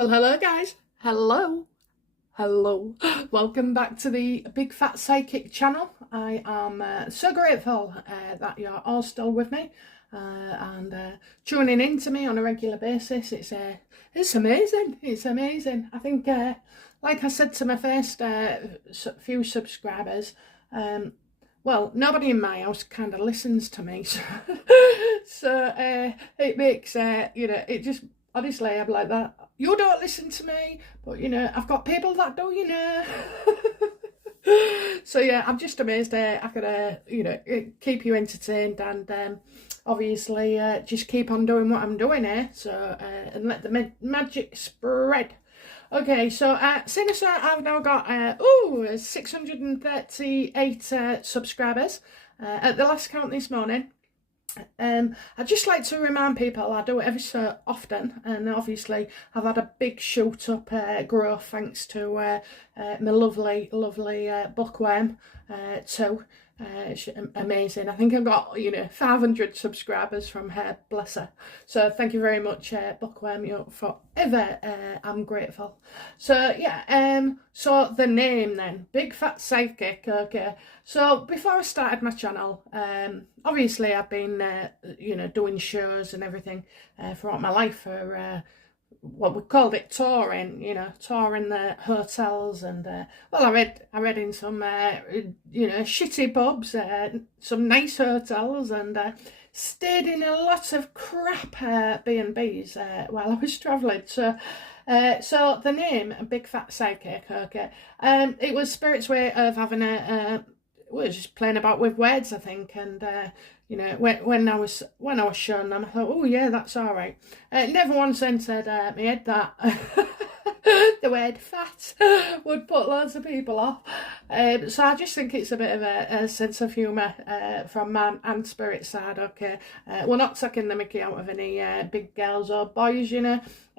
Well, hello guys. Hello. Hello. Welcome back to the Big Fat Psychic channel. I am so grateful that you're all still with me and tuning in to me on a regular basis. It's amazing. It's amazing. I think, like I said to my first few subscribers, well, nobody in my house kind of listens to me, so it makes it just honestly I'm like that. You don't listen to me, but I've got people that do. So yeah, I'm just amazed I could keep you entertained and obviously just keep on doing what I'm doing here. So and let the magic spread. Okay, so seeing as I've now got 638 subscribers at the last count this morning. I'd just like to remind people I do it every so often, and obviously I've had a big shoot up growth thanks to my lovely bookworm too. It's amazing. I think I've got 500 subscribers from her, bless her. So thank you very much, bookworm. You're forever. I'm grateful. So yeah, so the name then, Big Fat Psychic. Okay, so before I started my channel, obviously I've been doing shows and everything throughout my life for what we called it touring, touring the hotels, and well, I read in some shitty pubs, some nice hotels, and stayed in a lot of crap B&Bs while I was travelling. So so the name Big Fat Psychic, okay, it was Spirit's way of having we were just playing about with words, I think, and when I was shown them, I thought, oh yeah, that's all right. Never once entered my head that the word fat would put loads of people off. So I just think it's a bit of a sense of humour from man and Spirit side. Okay, we're not taking the mickey out of any big girls or boys,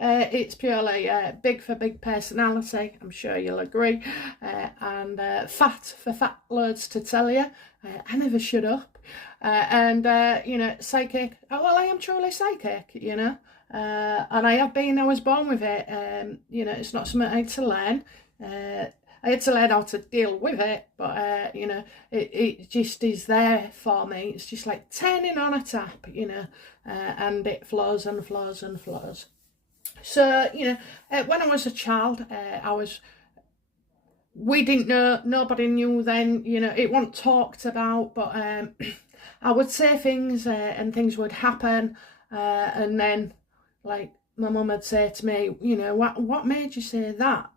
it's purely big for big personality, I'm sure you'll agree, and fat for fat loads to tell you. I never shut up. And psychic, well, I am truly psychic, and I was born with it. It's not something I had to learn. I had to learn how to deal with it, but it just is there for me. It's just like turning on a tap, and it flows and flows and flows. So when I was a child, we didn't know, nobody knew then, it wasn't talked about, but I would say things and things would happen, and then like my mum would say to me, what made you say that?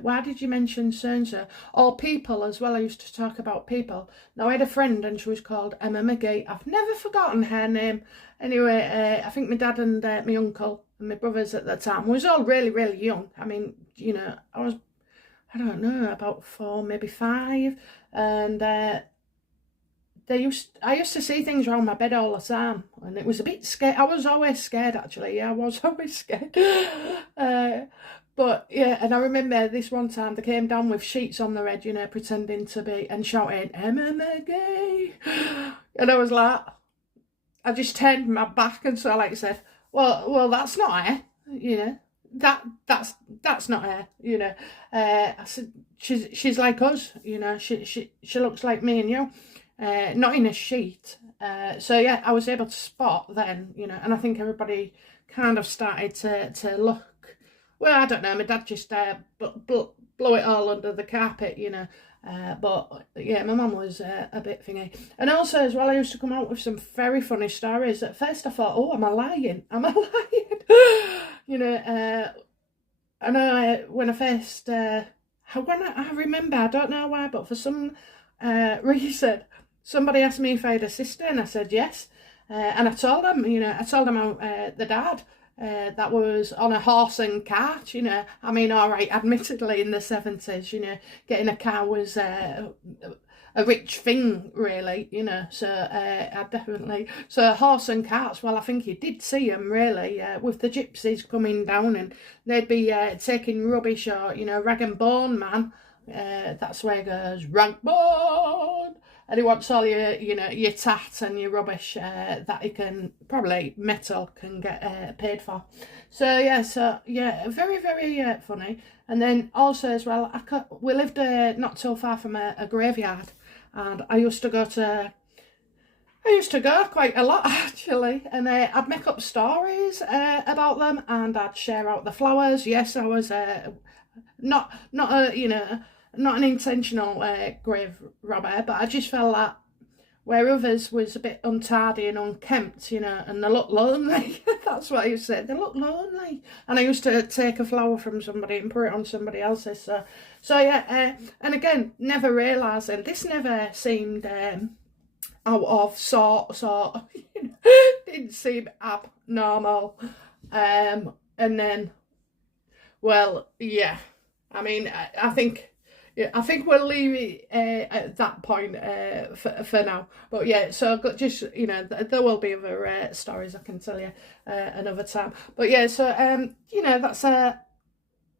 Why did you mention so-and-so? Or people as well. I used to talk about people. Now I had a friend and she was called Emma McGee. I've never forgotten her name. Anyway, I think my dad and my uncle and my brothers at the time was all really, really young. I mean, I was, I don't know, about 4, maybe 5, and I used to see things around my bed all the time, and it was a bit scary. I was always scared, actually. Yeah, I was always scared. But yeah, and I remember this one time they came down with sheets on their head, pretending to be, and shouting, Emma McGee. And I was like, I just turned my back and so like I said, well, that's not her, that's not her, I said, she's like us, she looks like me and you, not in a sheet. So yeah, I was able to spot then, and I think everybody kind of started to look. Well, I don't know, my dad just blew it all under the carpet, but yeah, my mum was a bit thingy. And also as well, I used to come out with some very funny stories. At first I thought, oh, am I lying? Am I lying? I know when I first, when I remember, I don't know why, but for some reason, somebody asked me if I had a sister, and I said yes. And I told them, about the dad. That was on a horse and cart, I mean, all right, admittedly in the 70s, getting a car was a rich thing, really, so I definitely, so horse and carts, well, I think you did see them, really, with the gypsies coming down, and they'd be taking rubbish, or, rag and bone man, that's where it goes, rag bone, and he wants all your, you know, your tat and your rubbish that he can, probably metal, can get paid for. So yeah, very, very funny. And then also as well, we lived not too far from a graveyard, and I used to go quite a lot actually, and I'd make up stories about them, and I'd share out the flowers. Yes, I was not a, you know, not an intentional grave robber, but I just felt that where others was a bit untidy and unkempt, you know, and they look lonely. That's what I used to say. They look lonely, and I used to take a flower from somebody and put it on somebody else's. So yeah, and again, never realising this never seemed out of sort, you know, didn't seem abnormal. And then, well, yeah, I mean, I think we'll leave it at that point for now. But yeah, so just, you know, there will be other stories I can tell you another time. But yeah, so you know, that's have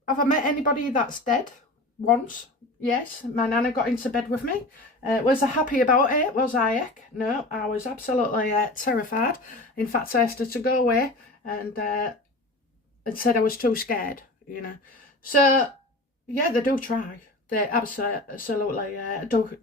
I met anybody that's dead? Once, yes. My nana got into bed with me. Was I happy about it? Was I? Heck? No, I was absolutely terrified. In fact, I asked her to go away and said I was too scared, you know. So yeah, they do try. They absolutely do.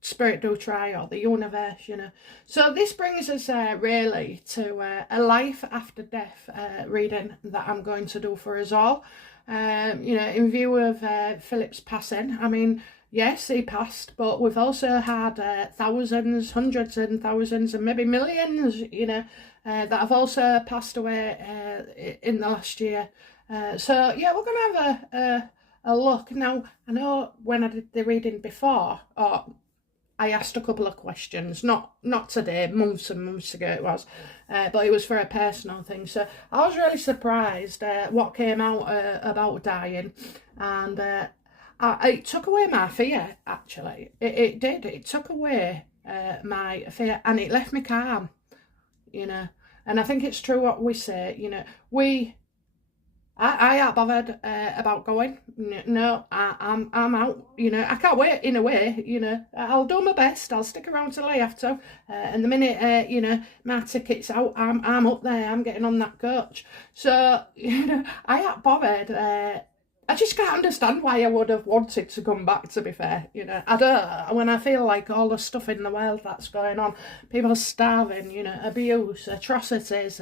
Spirit do try, or the universe, you know. So this brings us really to a life after death reading that I'm going to do for us all. You know, in view of Philip's passing, I mean, yes, he passed, but we've also had thousands, hundreds and thousands, and maybe millions, you know, that have also passed away in the last year. So yeah, we're going to have a look. Now, I know when I did the reading before, I asked a couple of questions, not today, months and months ago it was, but it was for a personal thing. So I was really surprised what came out about dying, and it took away my fear, actually. It did. It took away my fear, and it left me calm, you know. And I think it's true what we say, you know, I ain't bothered about going. No, I'm out. You know, I can't wait. In a way, you know, I'll do my best. I'll stick around till I have to. And the minute you know, my ticket's out, I'm up there. I'm getting on that coach. So you know, I ain't bothered. I just can't understand why I would have wanted to come back, to be fair. You know, I don't, when I feel like all the stuff in the world that's going on, people are starving, you know, abuse, atrocities,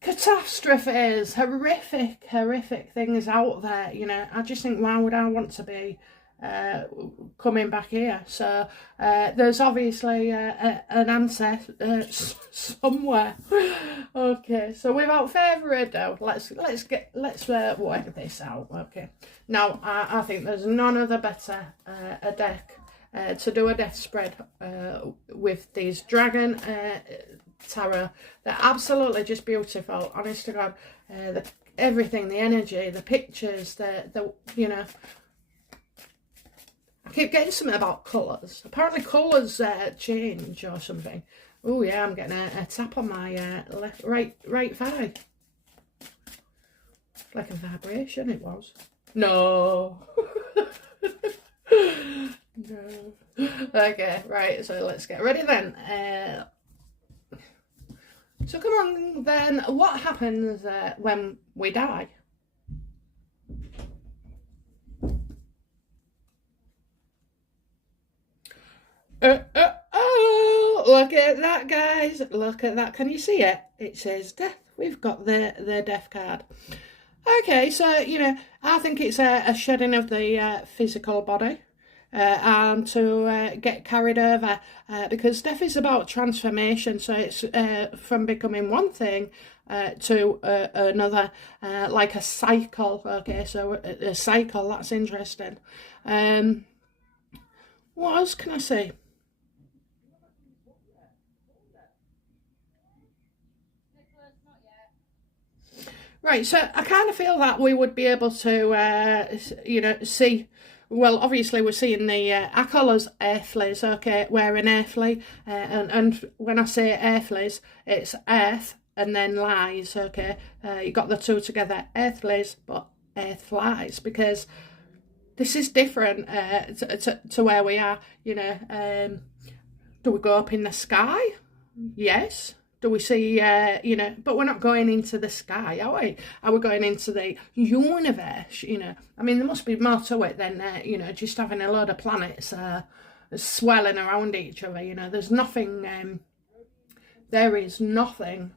catastrophes, horrific things out there, you know. I just think, why would I want to be coming back here? So there's obviously an answer somewhere. Okay, so without further ado, let's work this out. Okay, now I think there's none other better a deck to do a death spread with these dragon tarot. They're absolutely just beautiful, honest to God. Everything, the energy, the pictures, the you know, I keep getting something about colours. Apparently colours change or something. Oh yeah, I'm getting a tap on my right thigh. Like a vibration it was. No. No. Okay, right, so let's get ready then. So come on then, what happens when we die? Oh, look at that, guys. Look at that. Can you see it? It says death. We've got the death card. Okay, so, you know, I think it's a shedding of the physical body. And to get carried over, because death is about transformation, so it's from becoming one thing to another, like a cycle. Okay, so a cycle, that's interesting. What else can I say? Right, so I kind of feel that we would be able to, you know, see. Well, obviously we're seeing the, I call us earthlies, okay, we're an earthly, and when I say earthlies, it's earth and then lies, okay, you got the two together, earthlies, but earthlies, because this is different to where we are, you know. Do we go up in the sky? Yes. Do we see, you know, but we're not going into the sky, are we? Are we going into the universe, you know? I mean, there must be more to it than, you know, just having a load of planets swelling around each other, you know. There's nothing, there is nothing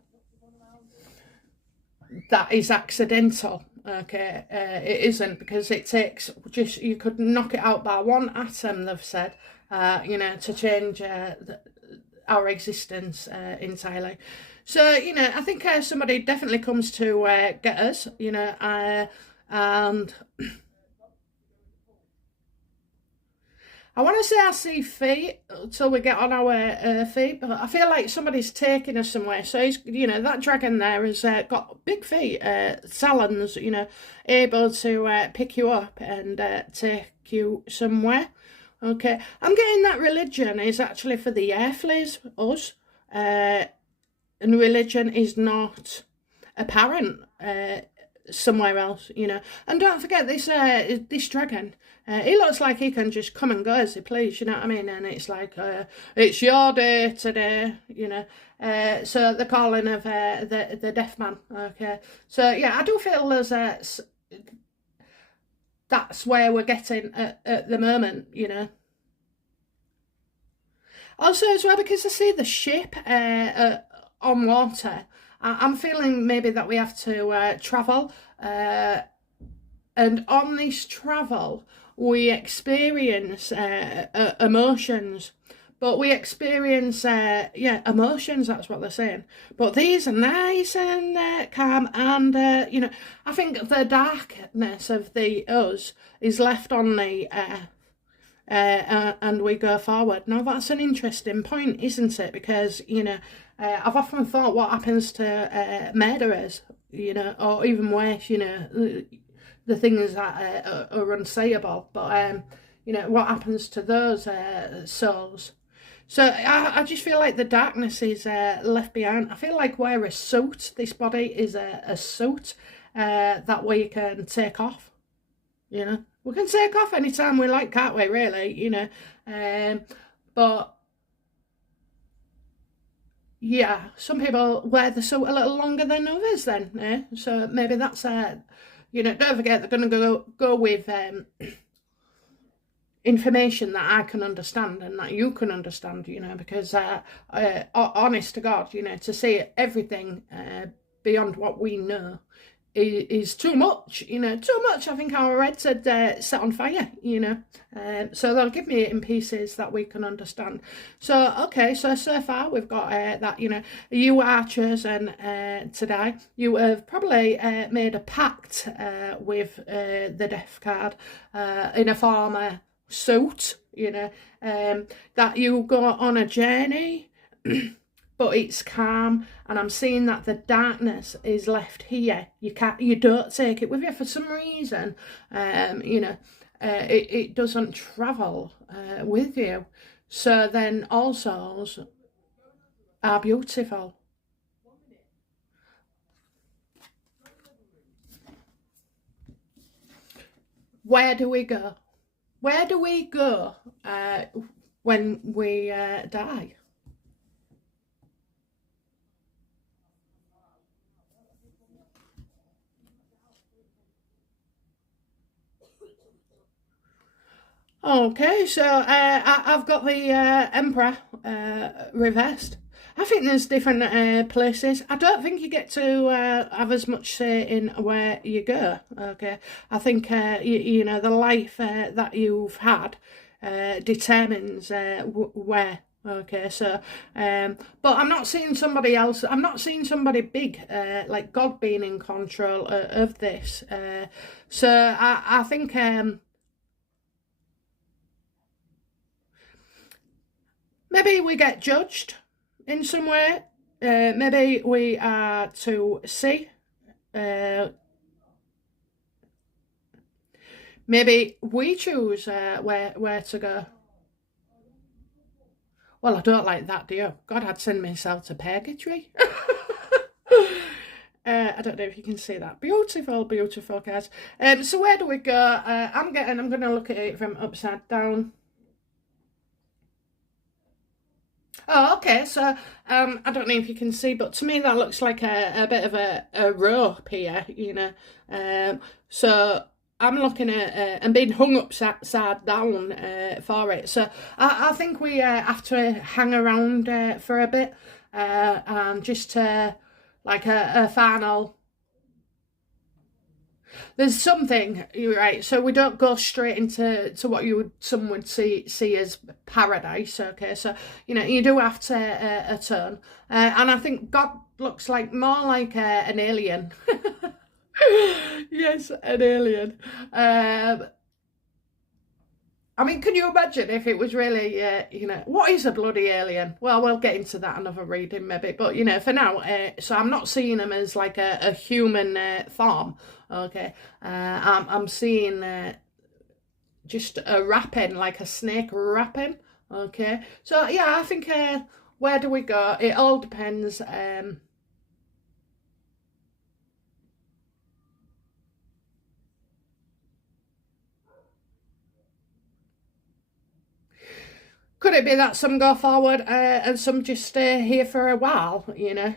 that is accidental, okay? It isn't, because it takes just, you could knock it out by one atom, they've said, you know, to change our existence entirely. So, you know, I think somebody definitely comes to get us, you know, and I want to say I see feet till we get on our feet, but I feel like somebody's taking us somewhere. So, he's, you know, that dragon there has got big feet, talons, you know, able to pick you up and take you somewhere. Okay, I'm getting that religion is actually for the earthlies, us, and religion is not apparent somewhere else, you know. And don't forget this this dragon. He looks like he can just come and go as he please, you know what I mean? And it's like, it's your day today, you know. So the calling of the deaf man, okay. So yeah, I do feel there's that's where we're getting at the moment, you know. Also as well, because I see the ship on water, I'm feeling maybe that we have to travel, and on this travel we experience emotions. But we experience, yeah, emotions, that's what they're saying. But these are nice and calm, and, you know, I think the darkness of the us is left on the and we go forward. Now, that's an interesting point, isn't it? Because, you know, I've often thought what happens to murderers, you know, or even worse, you know, the things that are unsayable. But, you know, what happens to those souls? So I just feel like the darkness is left behind. I feel like we're a suit. This body is a suit that we can take off, you know. We can take off anytime we like, can't we, really, you know. But, yeah, some people wear the suit a little longer than others then, eh? So maybe that's, you know, don't forget they're going to go with information that I can understand and that you can understand, you know, because honest to God, you know, to see everything beyond what we know is too much, you know, too much. I think our heads had set on fire, you know. So they'll give me it in pieces that we can understand. So, okay, so far we've got that, you know, you are chosen today. You have probably made a pact with the death card in a former suit, you know, that you go on a journey. But it's calm, and I'm seeing that the darkness is left here. You don't take it with you for some reason. You know, it doesn't travel with you. So then all souls are beautiful. Where do we go? Where do we go when we die? Okay, so I've got the Emperor reversed. I think there's different places. I don't think you get to have as much say in where you go. Okay, I think you know, the life that you've had determines where. Okay, so but I'm not seeing somebody else. I'm not seeing somebody big like God being in control of this. So I think. Maybe we get judged in some way. Maybe we are to see. Maybe we choose where to go. Well, I don't like that, do you? God, I'd send myself to purgatory. I don't know if you can see that. Beautiful, beautiful, guys. So where do we go? I'm going to look at it from upside down. Oh, okay. So, I don't know if you can see, but to me that looks like a bit of a rope here, you know. So I'm looking at and being hung upside down for it. So I think we have to hang around for a bit and just like a final. There's something, you're right. So we don't go straight into what some would see as paradise. Okay, so you know you do have to a turn, and I think God looks like more like an alien. Yes, an alien. I mean, can you imagine if it was really, you know, what is a bloody alien? Well, we'll get into that another reading maybe, but you know, for now, so I'm not seeing them as like a human form, okay? I'm seeing just a wrapping, like a snake wrapping, okay? So yeah, I think where do we go? It all depends. Could it be that some go forward and some just stay here for a while, you know?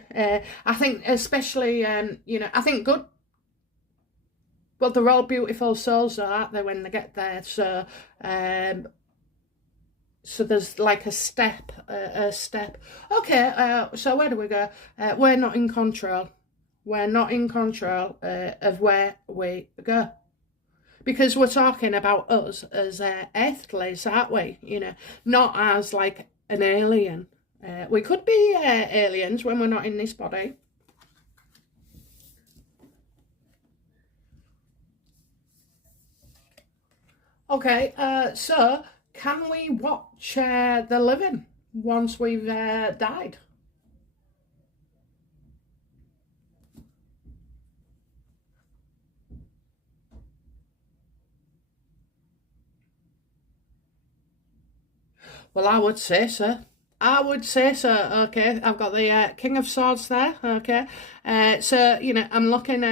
I think especially, you know, I think good, well, they're all beautiful souls, aren't they, when they get there? So, so there's like a step, a step. Okay, so where do we go? We're not in control. We're not in control of where we go. Because we're talking about us as earthlies, aren't we? You know, not as like an alien. We could be aliens when we're not in this body. Okay, so can we watch the living once we've died? Well, I would say so. I would say so. Okay, I've got the King of Swords there. Okay, so you know I'm looking.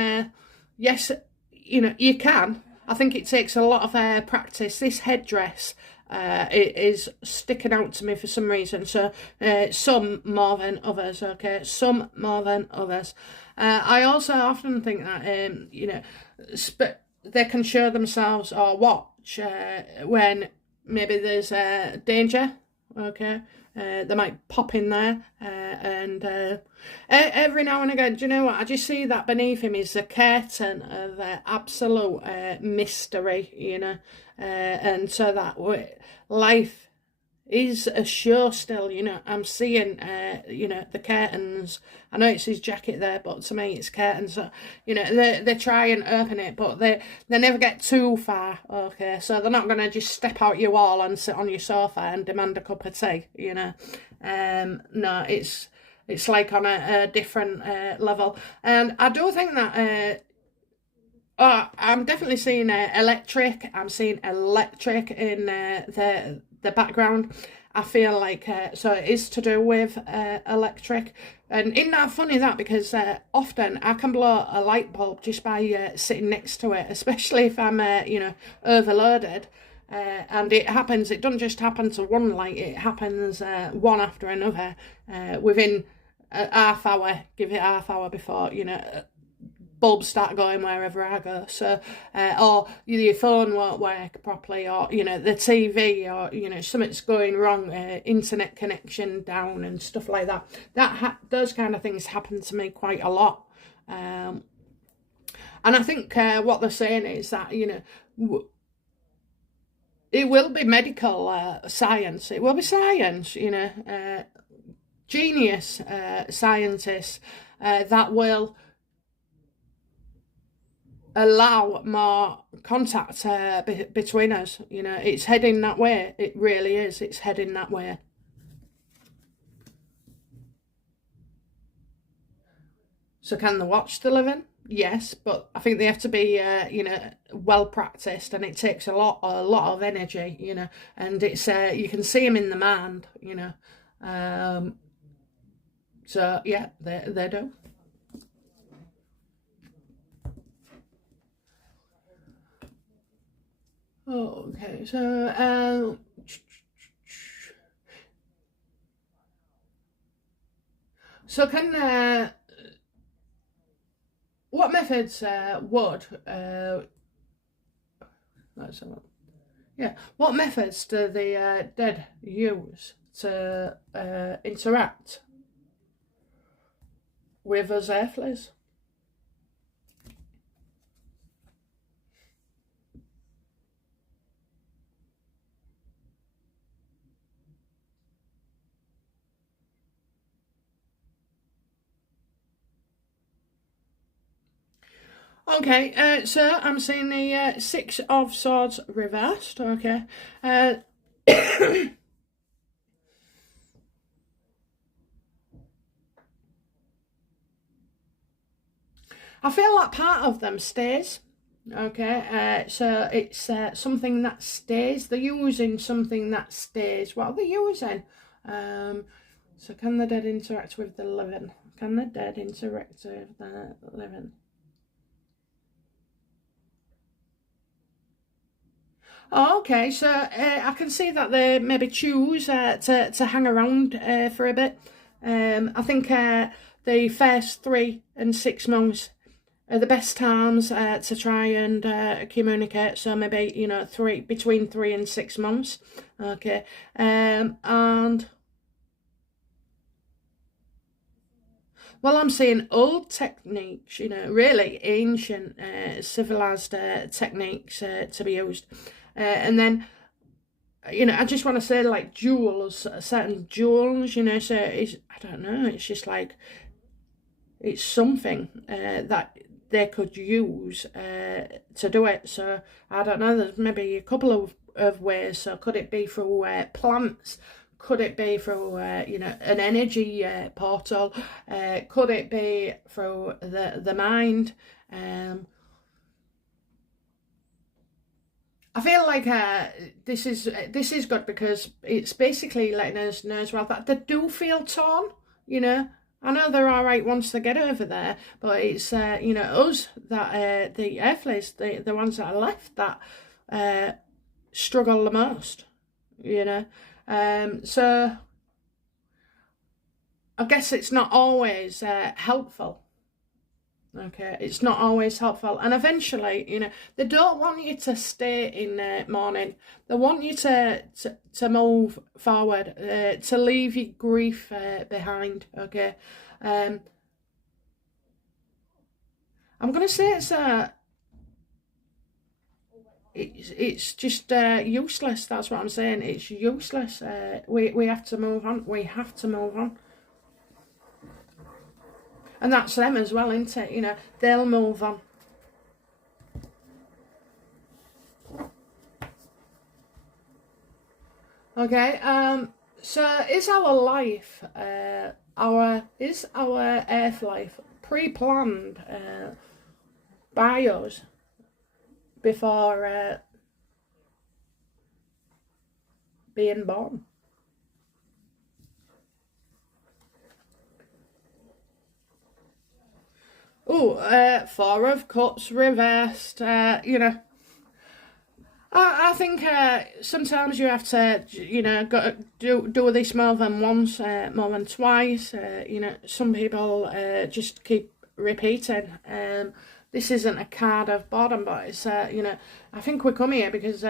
Yes, you know you can. I think it takes a lot of practice. This headdress it is sticking out to me for some reason. So some more than others. Okay, some more than others. I also often think that you know, they can show themselves or watch when maybe there's danger. Okay, they might pop in there, and every now and again, do you know what? I just see that beneath him is a curtain of absolute mystery, you know, and so that life is a show still, you know. I'm seeing, you know, the curtains. I know it's his jacket there, but to me it's curtains. So, you know, they try and open it, but they never get too far, okay? So they're not going to just step out your wall and sit on your sofa and demand a cup of tea, you know. No, it's like on a different level. And I do think that... Oh, I'm definitely seeing electric. I'm seeing electric in the background. I feel like so it is to do with electric, and isn't that funny that because often I can blow a light bulb just by sitting next to it, especially if I'm you know overloaded. And it happens. It doesn't just happen to one light. It happens one after another within a half hour. Give it half hour before you know bulbs start going wherever I go. So, or your phone won't work properly, or you know the TV, or you know something's going wrong, internet connection down, and stuff like that. Those kind of things happen to me quite a lot. And I think what they're saying is that you know it will be medical science. It will be science. You know, genius scientists that will allow more contact between us. You know, it's heading that way. It really is. It's heading that way. So can they watch the living? Yes, but I think they have to be, you know, well practiced, and it takes a lot of energy, you know. And it's you can see them in the mind, you know. So yeah, they do. Oh, okay, so so can what methods would let's have a- yeah, what methods do the dead use to interact with us earthlies? Okay, so I'm seeing the Six of Swords reversed. Okay, I feel like part of them stays. Okay, so it's something that stays. They're using something that stays. What are they using? Um, so can the dead interact with the living? Can the dead interact with the living? Oh, okay, so I can see that they maybe choose to hang around for a bit. I think the first 3 and 6 months are the best times to try and communicate. So maybe between 3 and 6 months. Okay, and well, I'm seeing old techniques. Really ancient, civilized techniques to be used, and then I just want to say like jewels, certain jewels, so I don't know, it's just like, it's something that they could use to do it. So I don't know, there's maybe a couple of ways. So could it be through plants? Could it be through, an energy portal? Could it be through the mind? I feel like this is good because it's basically letting us know as well that they do feel torn. You know, I know they're all right once they get over there, but it's us that the earthlies, the ones that are left that struggle the most. You know, so I guess it's not always helpful. Okay, it's not always helpful, and eventually, they don't want you to stay in mourning. They want you to move forward, to leave your grief behind. Okay, um, I'm gonna say it's just useless. That's what I'm saying. It's useless. We have to move on. We have to move on, and that's them as well, isn't it? They'll move on. Okay. So is our life, our Earth life pre-planned by us before being born? Oh, Four of Cups reversed. I think sometimes you have to, go do this more than once, more than twice. Some people just keep repeating. This isn't a card of boredom, but it's, I think we come here because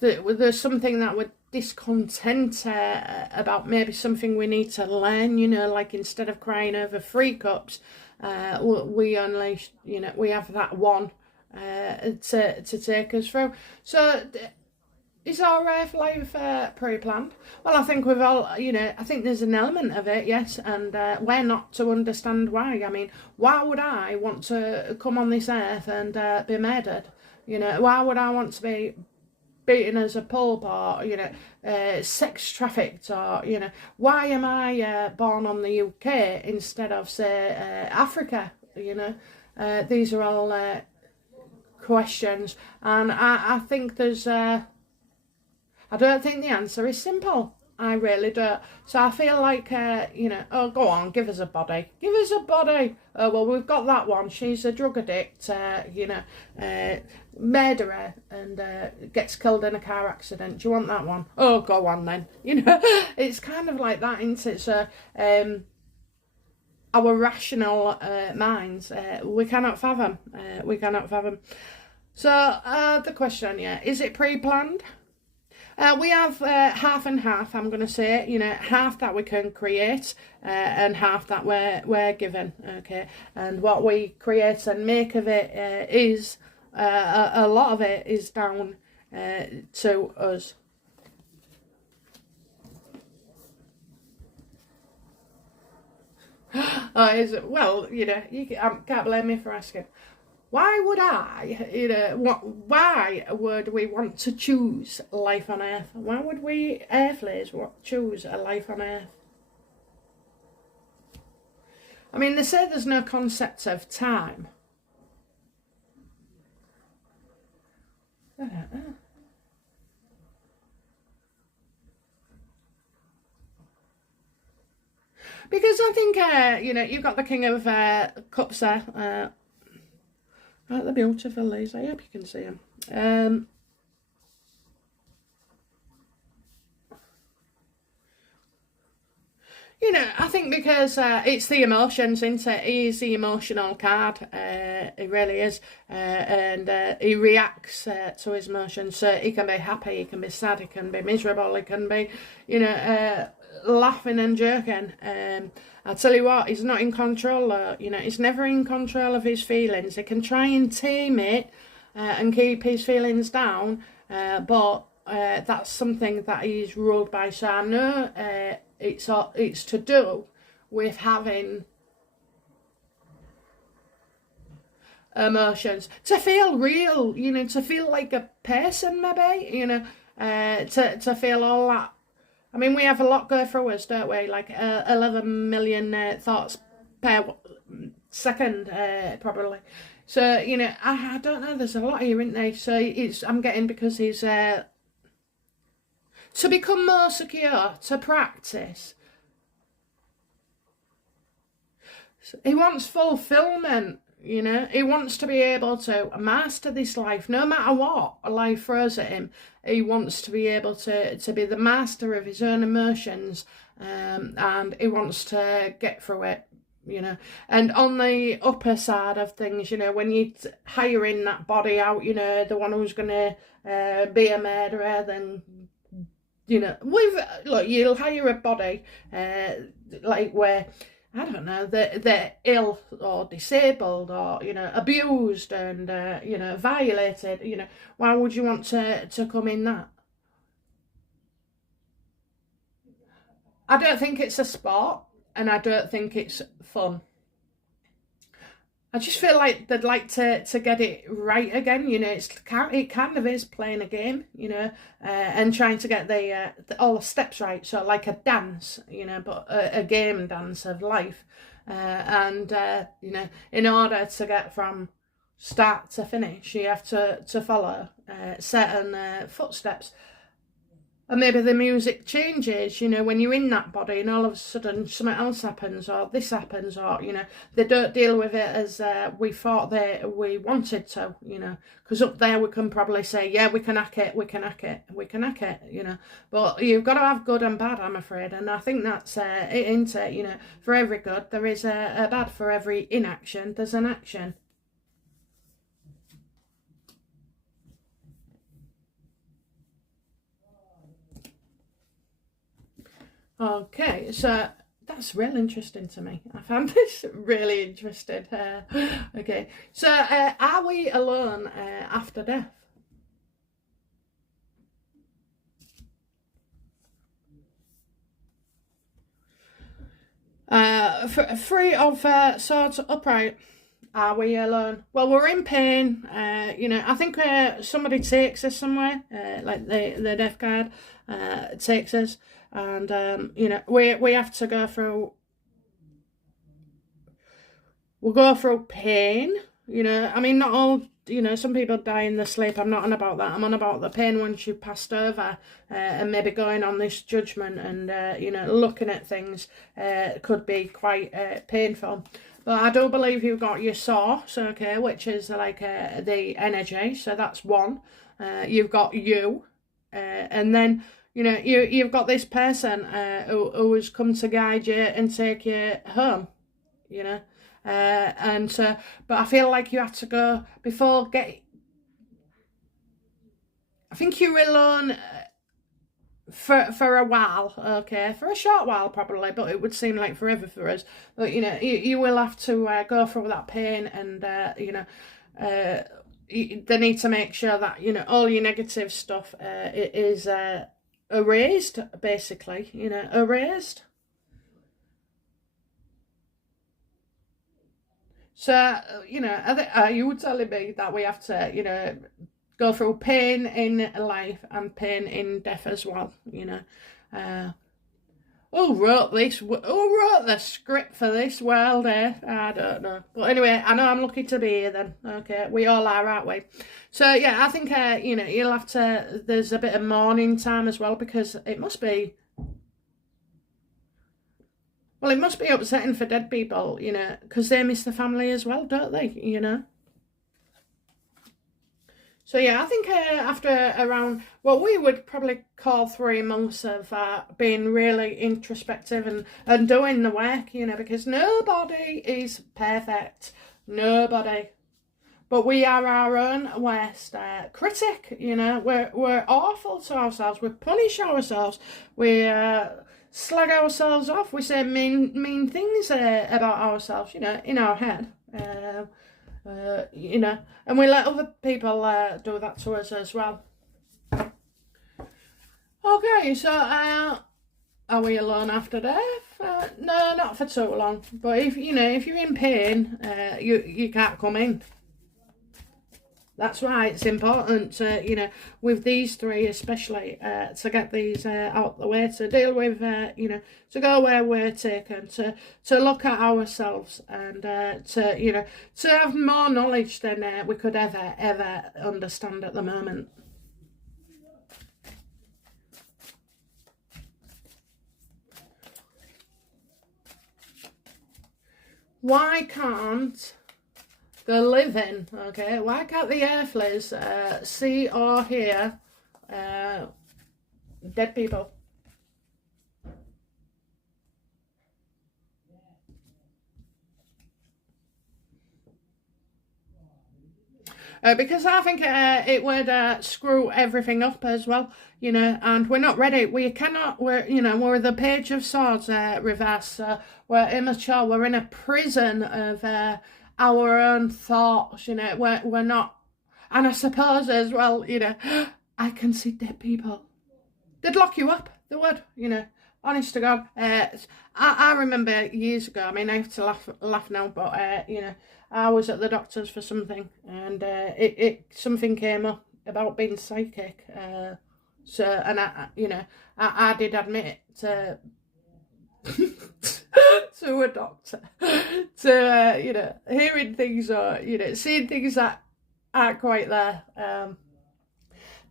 there's something that we're discontent about, maybe something we need to learn, like instead of crying over 3 cups, we only, we have that one to take us through. So is our life pre-planned? Well, I think we've all, I think there's an element of it, yes, and we're not to understand why. I mean, why would I want to come on this earth and be murdered? Why would I want to be beaten as a pulp, or sex trafficked, or why am I born on the UK instead of say Africa? These are all questions, and I think there's I don't think the answer is simple. I really don't. So I feel like, you know, oh, go on, give us a body. Give us a body. Oh, well, we've got that one. She's a drug addict, you know, murderer, and gets killed in a car accident. Do you want that one? Oh, go on then. You know, it's kind of like that, isn't it? So, our rational minds, we cannot fathom. We cannot fathom. So, the question, yeah, is it pre-planned? We have half and half, I'm going to say, you know, half that we can create and half that we're given, okay? And what we create and make of it is, a lot of it is down to us. Well, you know, can't blame me for asking. Why would I, you know, why would we want to choose life on Earth? Why would we earthlies choose a life on Earth? I mean, they say there's no concept of time. I don't know. Because I think, you know, you've got the King of Cups there. They're beautiful, these. I hope you can see them. You know, I think because it's the emotions, isn't it? He is the emotional card. He really is. And he reacts to his emotions. So he can be happy, he can be sad, he can be miserable, he can be, you know, laughing and joking. I'll tell you what, he's not in control. You know, he's never in control of his feelings. He can try and tame it and keep his feelings down, but that's something that he's ruled by. So I know it's to do with having emotions, to feel real, you know, to feel like a person, maybe, you know, to feel all that. I mean, we have a lot go through us, don't we? Like 11 million thoughts per second, probably. So, you know, I don't know, there's a lot here, isn't there? So I'm getting, because he's to become more secure, to practice. So he wants fulfillment, you know. He wants to be able to master this life, no matter what life throws at him. He wants to be able to be the master of his own emotions, and he wants to get through it, you know. And on the upper side of things, you know, when you're hiring that body out, you know, the one who's going to be a murderer, then, you know, look, you'll hire a body like where, I don't know, they're ill or disabled or, you know, abused and, you know, violated, you know. Why would you want to come in that? I don't think it's a sport, and I don't think it's fun. I just feel like they'd like to get it right again, you know. It kind of is playing a game, you know, and trying to get all the steps right. So like a dance, you know, but a game dance of life, and you know, in order to get from start to finish, you have to follow certain footsteps. And maybe the music changes, you know, when you're in that body, and all of a sudden something else happens, or this happens, or, you know, they don't deal with it as we thought we wanted to, you know. Because up there we can probably say, yeah, we can hack it, we can hack it, we can hack it, you know. But you've got to have good and bad, I'm afraid. And I think that's it, isn't it? You know, for every good, there is a bad. For every inaction, there's an action. Okay, so that's real interesting to me. I found this really interesting. Okay, so are we alone after death? Three of swords upright. Are we alone? Well, we're in pain. You know, I think somebody takes us somewhere, like the death guard takes us, and you know, we have to go through. We'll go through pain. You know, I mean, not all you know, some people die in their sleep. I'm not on about that. I'm on about the pain once you've passed over, and maybe going on this judgment and, you know, looking at things could be quite painful. But I do believe you've got your source, okay, which is like the energy. So that's one. You've got you, and then, you know, you've got this person who has come to guide you and take you home, you know. And so, but I feel like you have to go before I think you're alone for a while, okay, for a short while probably, but it would seem like forever for us. But you know, you will have to go through that pain, and you know, they need to make sure that, you know, all your negative stuff is erased, basically, you know, erased. So, you know, are you telling me that we have to, you know, go through pain in life and pain in death as well, you know? Who wrote this? Who wrote the script for this world, eh? I don't know. But anyway, I know I'm lucky to be here then. Okay, we all are, aren't we? So, yeah, I think, you know, you'll have to, there's a bit of mourning time as well, because it must be, well, it must be upsetting for dead people, you know, because they miss the family as well, don't they, you know? So, yeah, I think after around what we would probably call 3 months of being really introspective and doing the work, you know, because nobody is perfect. Nobody. But we are our own worst critic, you know. We're awful to ourselves. We punish ourselves. We slag ourselves off. We say mean things about ourselves, you know, in our head. You know, and we let other people do that to us as well. Okay, so are we alone after death? No, not for too long. But if you know, if you're in pain, you can't come in. That's why it's important to, you know, with these three especially, to get these out the way, to deal with, you know, to go where we're taken, to look at ourselves, and to, you know, to have more knowledge than we could ever understand at the moment. Why can't the living, okay, why can't the earthlies see or hear dead people? Because I think it would screw everything up as well, you know, and we're not ready. We cannot, you know, we're the Page of Swords reverse. We're immature. We're in a prison of our own thoughts, you know. We're not, and I suppose as well, you know, I can see dead people. They'd lock you up. They would, you know. Honest to God, I remember years ago. I mean, I have to laugh now, but you know, I was at the doctor's for something, and something came up about being psychic. So, and you know, I did admit it to to a doctor, to you know, hearing things or, you know, seeing things that aren't quite there.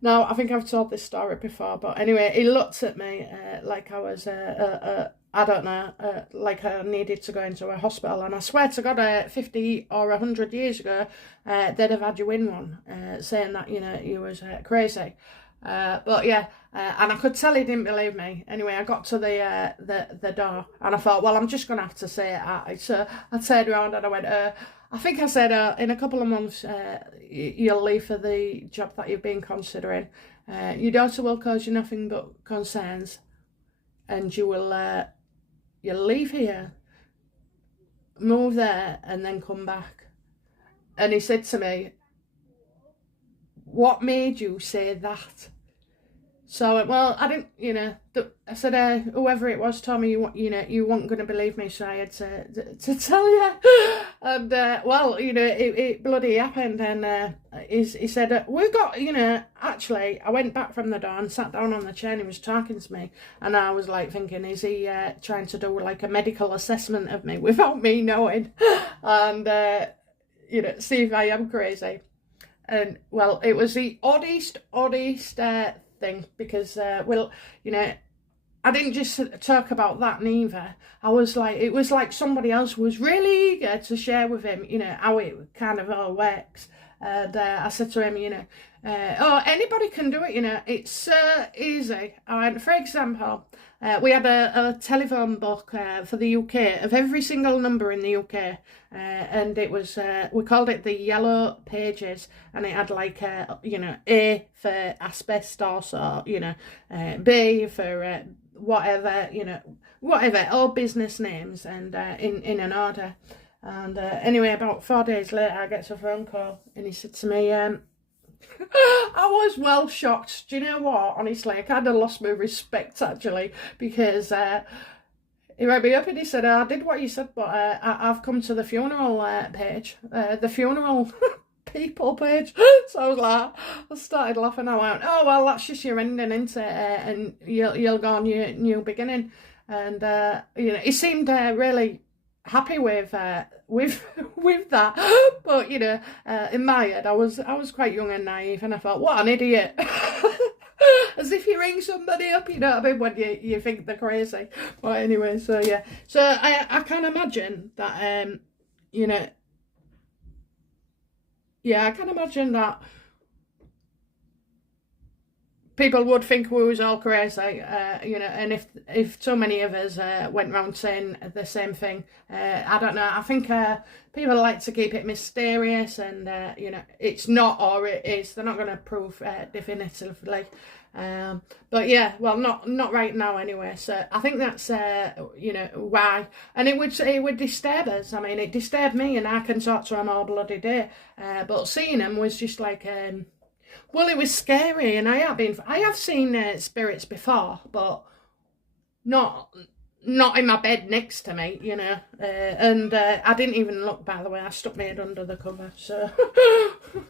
Now, I think I've told this story before, but anyway, he looked at me like I was, I don't know, like I needed to go into a hospital. And I swear to God, 50 or 100 years ago, they'd have had you in one, saying that, you know, you was crazy. But yeah, and I could tell he didn't believe me. Anyway, I got to the door, and I thought, well, I'm just going to have to say it. So I turned around and I went, I think I said, in a couple of months, you'll leave for the job that you've been considering. Your daughter will cause you nothing but concerns, and you'll leave here, move there, and then come back. And he said to me, what made you say that? So I went, well, I didn't, you know, I said, whoever it was told me, you know, you weren't going to believe me, so I had to tell you. And, well, you know, it bloody happened. And he said, we got, you know, actually, I went back from the door and sat down on the chair and he was talking to me. And I was like thinking, is he trying to do like a medical assessment of me without me knowing? And, you know, see if I am crazy. And well, it was the oddest thing, because well, you know, I didn't just talk about that neither. I was like, it was like somebody else was really eager to share with him, you know, how it kind of all works. And I said to him, you know, oh, anybody can do it, you know, it's so easy. And for example, we had a telephone book for the UK of every single number in the UK, and it was, we called it the Yellow Pages, and it had like, you know, A for asbestos, or, you know, B for whatever, you know, whatever, all business names, and in an order. And anyway, about 4 days later, I get a phone call, and he said to me, I was well shocked. Do you know what? Honestly, I kind of lost my respect, actually, because he rang me up and he said, I did what you said, but I've come to the funeral page, the funeral people page. So I was like, I started laughing. I went, oh, well, that's just your ending, isn't it? And you'll go on your new beginning. And, you know, he seemed really happy with with that, but you know, in my head, I was quite young and naive, and I thought, what an idiot. As if you ring somebody up, you know what I mean, when you think they're crazy. But anyway, so yeah, so I can imagine that, you know, yeah, I can imagine that people would think we was all crazy, you know, and if so many of us went round saying the same thing, I don't know, I think people like to keep it mysterious, and, you know, it's not, or it is, they're not going to prove definitively, but yeah, well, not right now anyway, so I think that's, you know, why, and it would disturb us. I mean, it disturbed me, and I can talk to them all bloody day, but seeing them was just like, well, it was scary, and I have seen spirits before, but not in my bed next to me, you know. And I didn't even look, by the way. I stuck my head under the cover, so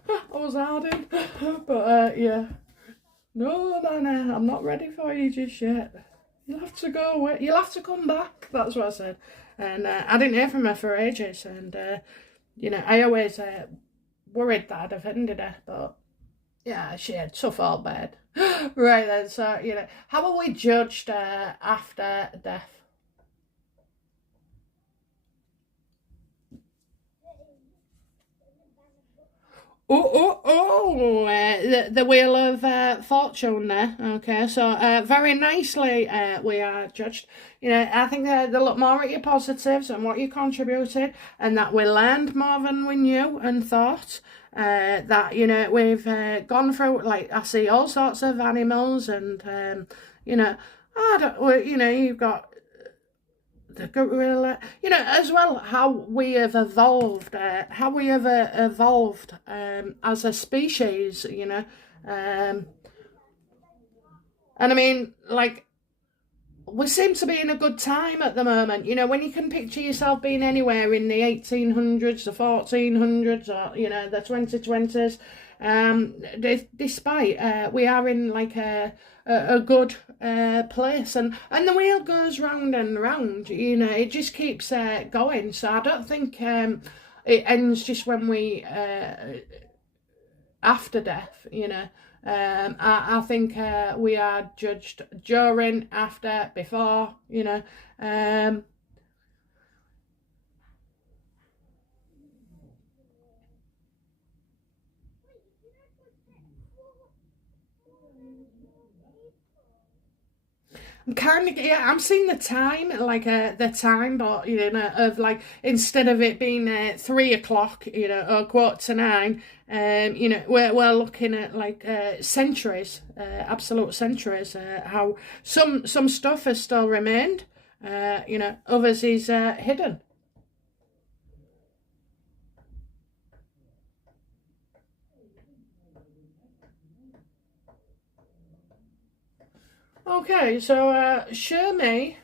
I was hiding. But yeah, no, I'm not ready for you just yet. You'll have to go away. You'll have to come back. That's what I said. And I didn't hear from her for ages, and you know, I always worried that I'd offended her, but. Yeah, she had tough old bed. Right then, so, you know, how are we judged after death? The Wheel of Fortune there. Okay, so very nicely we are judged. You know, I think they look more at your positives and what you contributed, and that we learned more than we knew and thought. That, you know, we've gone through, like, I see all sorts of animals, and, you know, you know, you've got the gorilla, you know, as well, how we have evolved, as a species, you know, and I mean, like, we seem to be in a good time at the moment, you know, when you can picture yourself being anywhere in the 1800s, the 1400s, or, you know, the 2020s, despite we are in like a good place, and the wheel goes round and round, you know, it just keeps going, so I don't think it ends just when we after death, you know. I think we are judged during, after, before, you know. I'm kind of, yeah, I'm seeing the time, like the time, but you know, of like, instead of it being 3 o'clock, you know, or 8:45, you know, we're looking at like centuries, absolute centuries. How some stuff has still remained, you know, others is hidden. Okay, so show me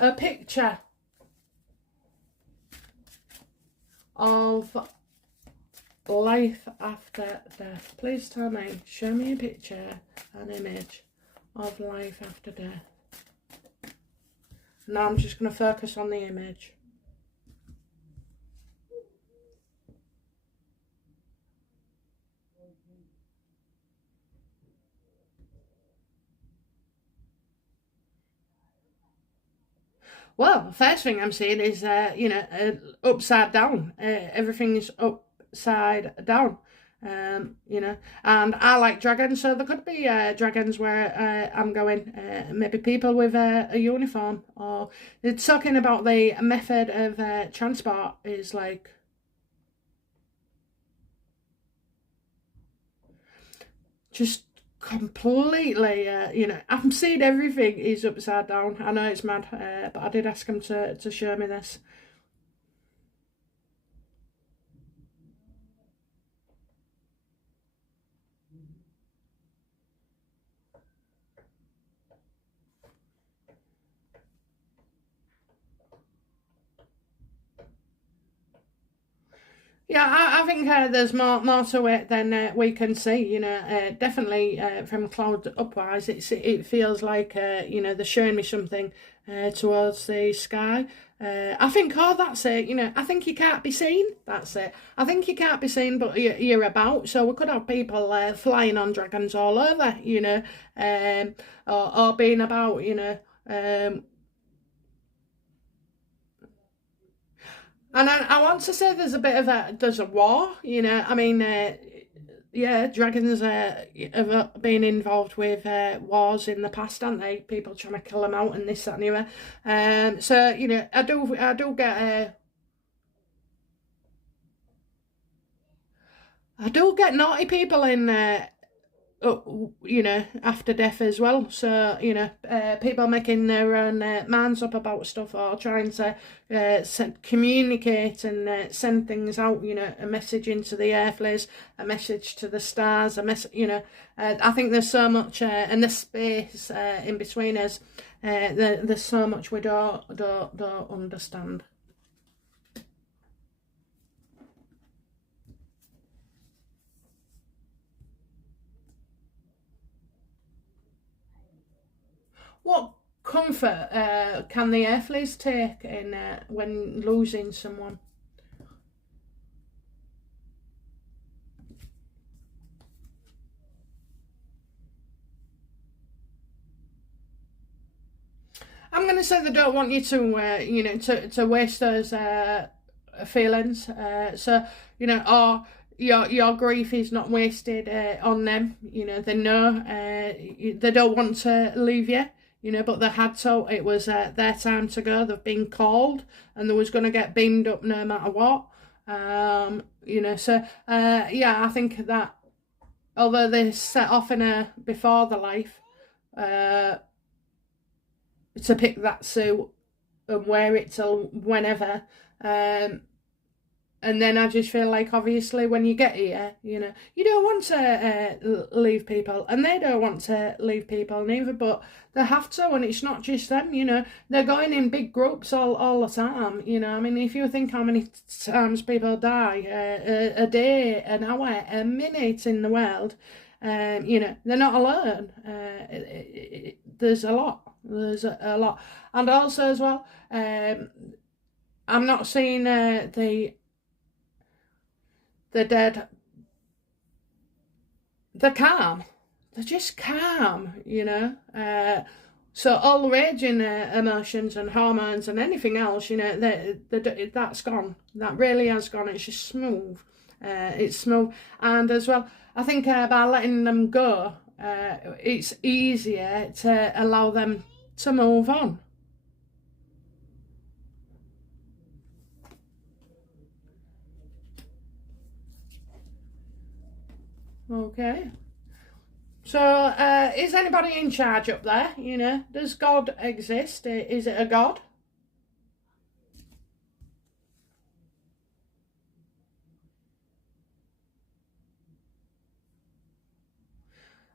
a picture of life after death. Please tell me, show me a picture, an image of life after death. Now I'm just going to focus on the image. Well, first thing I'm seeing is, upside down. Everything's upside down. You know, and I like dragons, so there could be dragons where I'm going. Maybe people with a uniform, or it's talking about the method of transport is like just completely, I'm seeing everything is upside down. I know it's mad, but I did ask him to show me this. Yeah, I think there's more to it than we can see. Definitely from cloud upwards, it feels like they're showing me something towards the sky. I think, oh, that's it. I think you can't be seen. That's it. I think you can't be seen, but you're about. So we could have people flying on dragons all over. Or being about. And I want to say there's a war, I mean, yeah, dragons have been involved with wars in the past, haven't they? People trying to kill them out and this, that, and the other. So I do get naughty people in after death as well. So, people making their own minds up about stuff, or trying to communicate and send things out, a message into the earthlies, a message to the stars, a message, I think there's so much, and the space in between us, there's so much we don't understand. What comfort can the earthlies take in when losing someone? I'm going to say they don't want you to, to waste those feelings. So, or your grief is not wasted on them. They know they don't want to leave you. But they had to. It was their time to go. They've been called, and they was going to get beamed up no matter what. So yeah, I think that although they set off in a before the life, uh, to pick that suit and wear it till whenever. And then I just feel like, obviously, when you get here, you don't want to leave people, and they don't want to leave people neither, but they have to, and it's not just them, they're going in big groups all the time, I mean, if you think how many times people die a day, an hour, a minute in the world, they're not alone. There's a lot. There's a lot. And also as well, I'm not seeing the dead. They're calm. They're just calm, so all the raging emotions and hormones and anything else, that's gone. That really has gone. It's just smooth. It's smooth. And as well, I think by letting them go, it's easier to allow them to move on. Okay. So, is anybody in charge up there? Does God exist? Is it a God?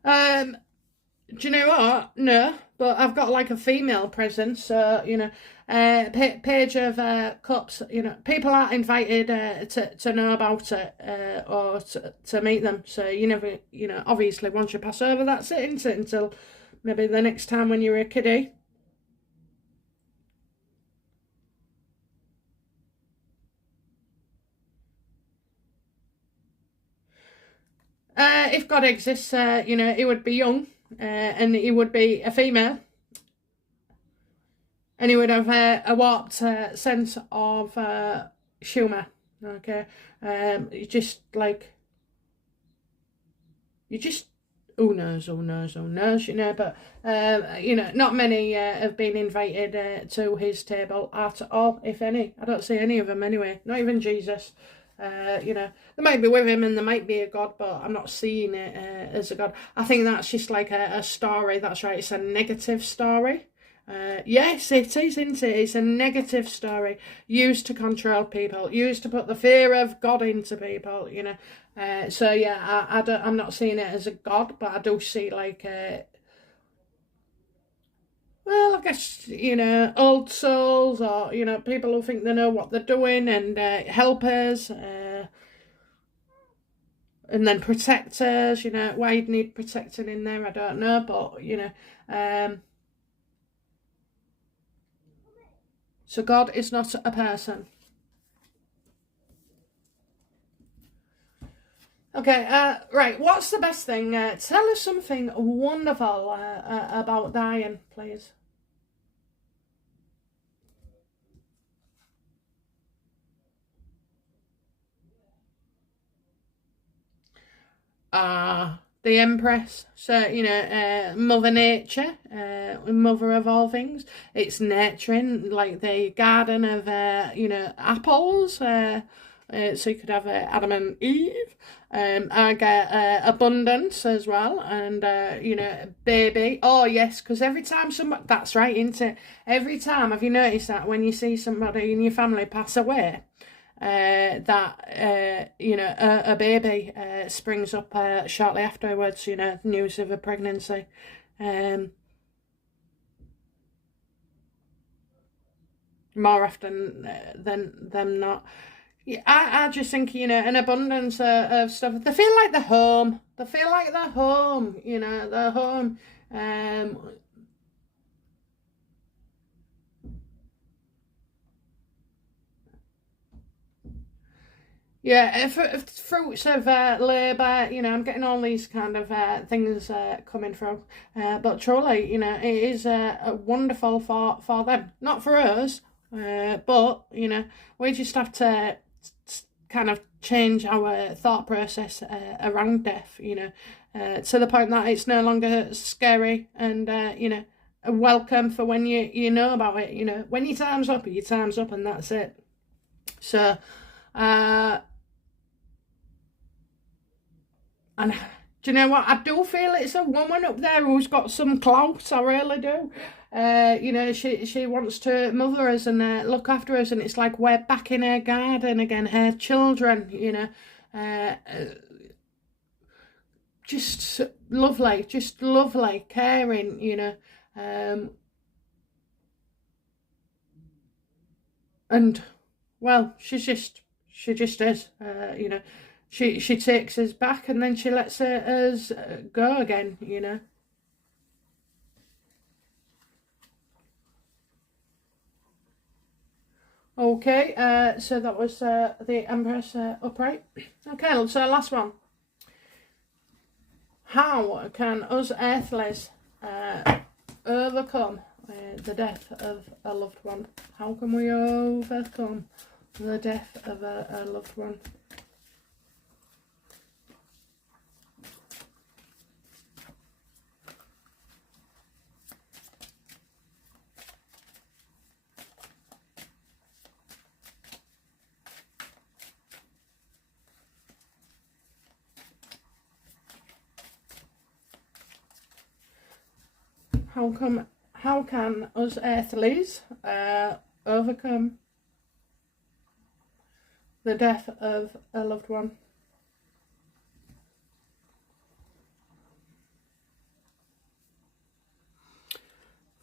Um, do you know what? No, but I've got like a female presence, so page of cups. People aren't invited to know about it or to meet them. So you never, obviously once you pass over, that's it, isn't it? Until maybe the next time when you're a kiddie. If God exists, he would be young, and he would be a female. and he would have a warped sense of humour. Okay, you just like you just who knows, you know. But you know, not many have been invited to his table at all, if any. I don't see any of them anyway. Not even Jesus. You know, they might be with him and there might be a God, but I'm not seeing it as a God. I think that's just like a story. That's right. It's a negative story. Yes, it is, isn't it? It's a negative story used to control people, used to put the fear of God into people, you know. So yeah, I'm not seeing it as a God, but I do see like, well, I guess, you know, old souls, or, you know, people who think they know what they're doing, and helpers, and then protectors, you know. Why you'd need protecting in there, I don't know, but, you know, so God is not a person. Okay, right, what's the best thing? Tell us something wonderful about dying, please. The Empress. So, you know, Mother Nature, mother of all things. It's nurturing, like the garden of, you know, apples. So you could have Adam and Eve. I get abundance as well, and you know, baby. Oh yes, because every time somebody, that's right, isn't it? Every time, have you noticed that when you see somebody in your family pass away, that you know, a baby springs up shortly afterwards. You know, news of a pregnancy. More often than not. Yeah, I just think, you know, an abundance of stuff. They feel like they're home. They feel like they're home. You know, they're home. Um, yeah, fruits of labour. You know, I'm getting all these kind of things coming through. But truly, you know, it is wonderful for them, not for us. But you know, we just have to kind of change our thought process around death, you know, to the point that it's no longer scary, and you know, a welcome for when you know about it. You know, when your time's up, your time's up, and that's it. So, uh, and do you know what? I do feel it's a woman up there who's got some clout. I really do. You know, she wants to mother us and look after us, and it's like we're back in her garden again, her children. You know, just lovely, caring. You know, and well, she just is. You know, she takes us back, and then she lets us go again. You know. Okay, so that was the Empress upright. Okay, so last one. How can us earthlies overcome the death of a loved one? How can we overcome the death of a loved one? How can us earthlies overcome the death of a loved one?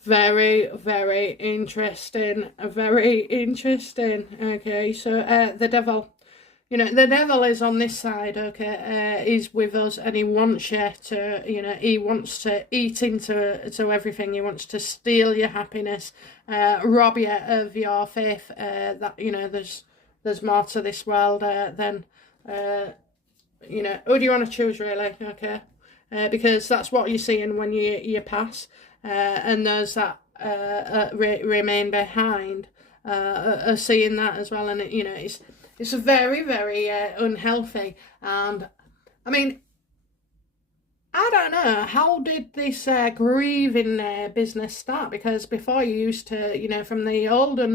Very, very interesting. Very interesting. Okay, so the devil. You know, the devil is on this side, okay? He's with us, and he wants you to, you know, he wants to eat into everything. He wants to steal your happiness, rob you of your faith. That, you know, there's more to this world than, you know, who do you want to choose, really? Okay, because that's what you're seeing when you pass, and there's that remain behind are seeing that as well, and you know, it's a very, very unhealthy. And I mean, I don't know, how did this grieving business start? Because before, you used to, you know, from the olden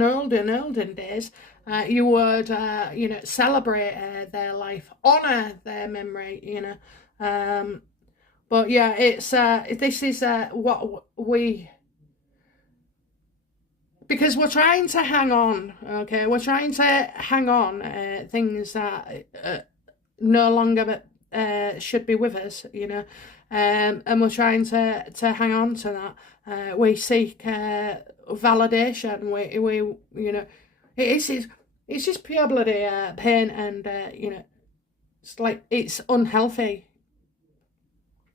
days, you would, you know, celebrate their life, honour their memory, you know. But yeah, it's this is what we, because we're trying to hang on, okay? We're trying to hang on things that no longer should be with us, you know, and we're trying to hang on to that. We seek validation. We you know, it's just pure bloody pain, and you know, it's like, it's unhealthy.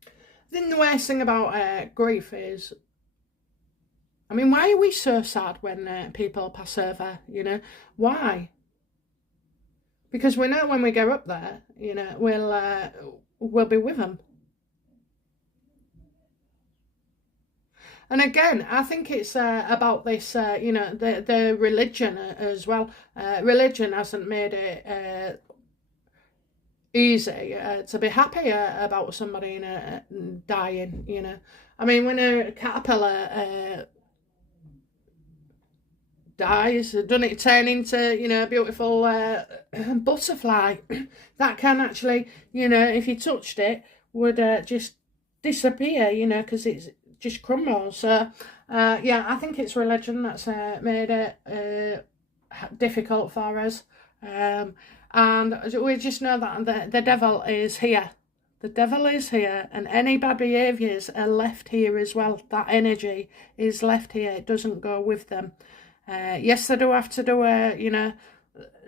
I think the worst thing about grief is, I mean, why are we so sad when people pass over, you know? Why? Because we know when we go up there, you know, we'll be with them. And again, I think it's about this, you know, the religion as well. Religion hasn't made it easy to be happy about somebody dying, you know. I mean, when a caterpillar dies, doesn't it turn into, you know, a beautiful butterfly that can actually, you know, if you touched it, would just disappear, you know, because it's just crumbles. So yeah, I think it's religion that's made it difficult for us, and we just know that the devil is here. The devil is here, and any bad behaviours are left here as well. That energy is left here. It doesn't go with them. Yes, they do have to do you know,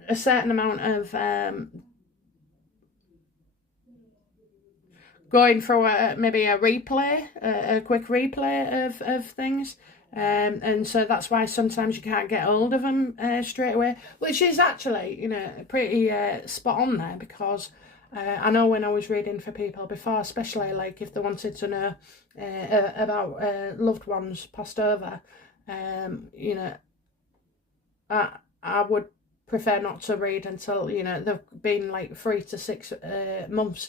a certain amount of going through maybe a replay, a quick replay of things. And so that's why sometimes you can't get hold of them straight away, which is actually, you know, pretty spot on there, because I know when I was reading for people before, especially like if they wanted to know about loved ones passed over, you know, I would prefer not to read until, you know, they've been like 3 to 6 months,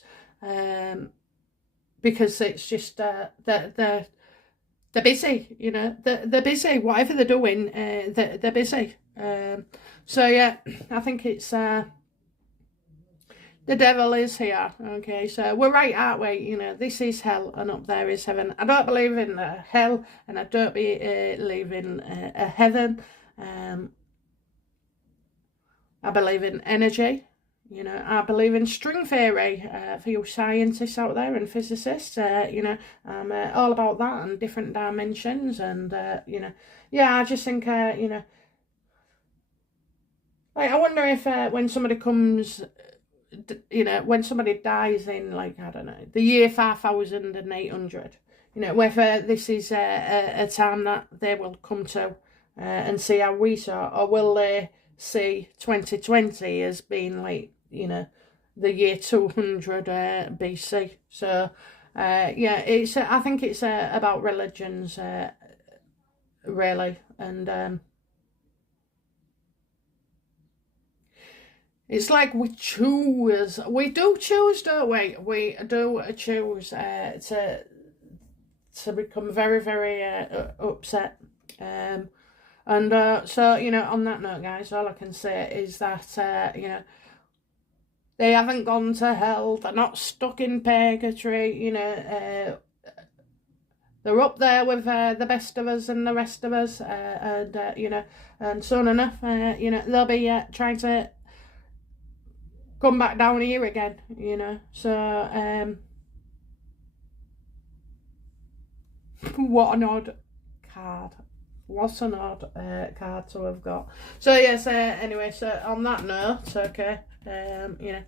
because it's just they're busy, you know, they're busy, whatever they're doing, they're busy. So yeah, I think it's the devil is here. Okay, so we're right, aren't we? You know, this is hell and up there is heaven. I don't believe in hell, and I don't believe in a heaven. I believe in energy, you know, I believe in string theory for you scientists out there and physicists, you know, I'm all about that and different dimensions, and, you know, yeah, I just think, you know, like, I wonder if when somebody comes, you know, when somebody dies in, like, I don't know, the year 5800, you know, whether this is a time that they will come to and see how we saw, or will they see 2020 as being like, you know, the year 200 BC. So yeah, it's I think it's about religions really, and it's like we do choose, don't we? We do choose to become very, very upset. And so, you know, on that note, guys, all I can say is that, you know, they haven't gone to hell. They're not stuck in purgatory, you know. They're up there with the best of us and the rest of us. And, you know, and soon enough, you know, they'll be trying to come back down here again, you know. So, what an odd card. What an odd card to have got. So yes, anyway, so on that note, okay, you know,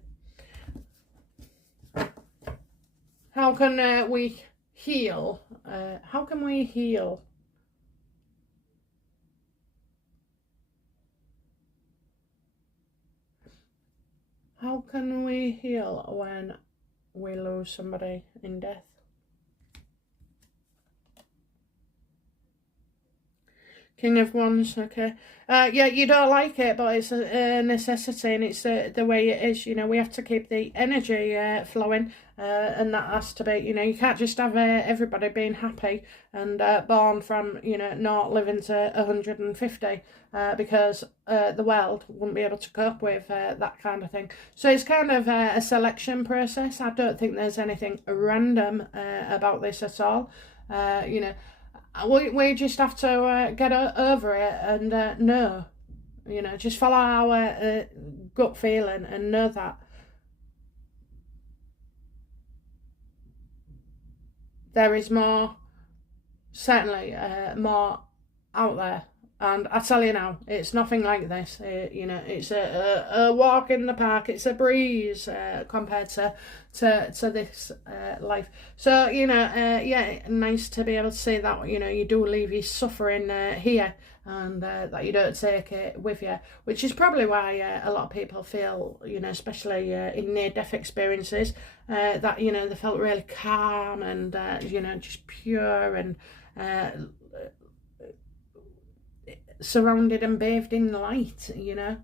how can we heal? How can we heal? How can we heal when we lose somebody in death? King of Wands, okay. Yeah, you don't like it, but it's a necessity, and it's the way it is. You know, we have to keep the energy flowing, and that has to be, you know, you can't just have everybody being happy and born from, you know, not living to 150, because the world wouldn't be able to cope with that kind of thing. So it's kind of a selection process. I don't think there's anything random about this at all. You know, we just have to get over it and know, you know, just follow our gut feeling and know that there is more, certainly more out there. And I tell you now, it's nothing like this. You know, it's a walk in the park. It's a breeze compared to this life. So, you know, yeah, nice to be able to say that, you know, you do leave your suffering here, and that you don't take it with you, which is probably why a lot of people feel, you know, especially in near-death experiences, that, you know, they felt really calm and, you know, just pure and surrounded and bathed in light, you know.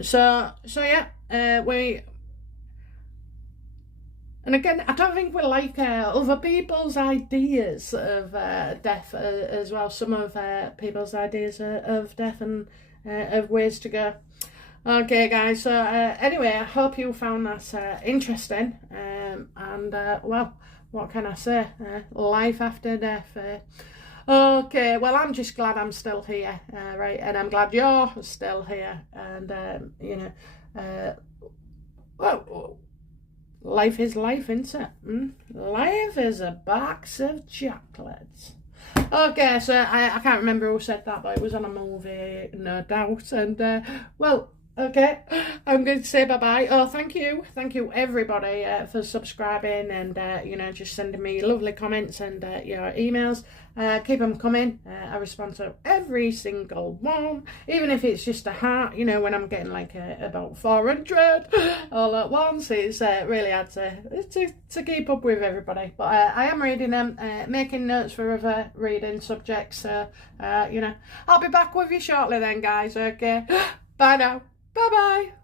So yeah, we, and again, I don't think we like other people's ideas of death as well. Some of people's ideas of death and of ways to go. Okay, guys. So anyway, I hope you found that interesting. And well, what can I say? Life after death. Okay, well, I'm just glad I'm still here, right? And I'm glad you're still here. And, you know, well, life is life, isn't it? Life is a box of chocolates. Okay, so I can't remember who said that, but it was on a movie, no doubt. And, well, okay, I'm going to say bye-bye. Oh, thank you everybody for subscribing and, you know, just sending me lovely comments and your emails. Keep them coming. I respond to every single one, even if it's just a heart, you know, when I'm getting like about 400 all at once. It's really hard to keep up with everybody. But I am reading them, making notes for other reading subjects. So, you know, I'll be back with you shortly then, guys, okay? Bye now. Bye-bye.